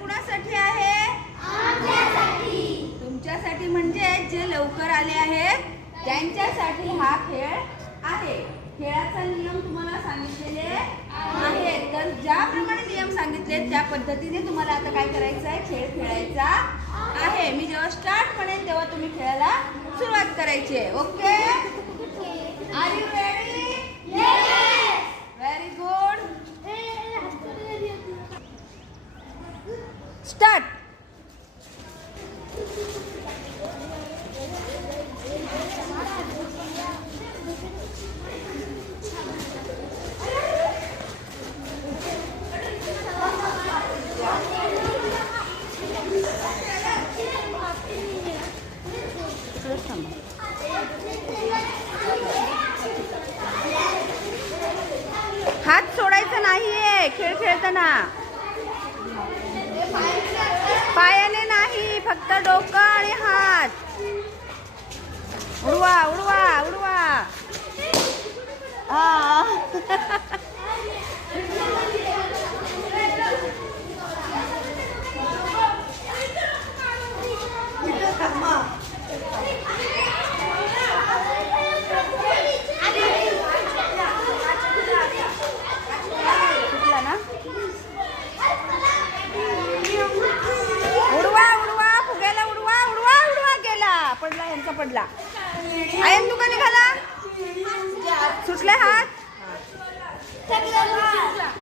कुणासाठी आहे? तुमच्यासाठी म्हणजे जे लवकर आले आहेत त्यांच्यासाठी हा खेळ आहे. खेळाचा नियम तुम्हाला सांगितलेले आहेत. तर ज्याप्रमाणे नियम सांगितले त्या पद्धतीने तुम्हाला आता काय करायचं आहे? खेळ खेळायचा आहे. मी जेव्हा स्टार्ट म्हणेन तेव्हा तुम्ही खेळायला सुरुवात करायची आहे. Okay, are you ready? Very good. Start. हात सोडायचा नाहीये खेळ खेळताना. पायाने नाही, फक्त डोकं आणि हात. उडवा उडवा उडवा. पडला, यांचा पडला. आयन तू का निघाला? सुटले हात.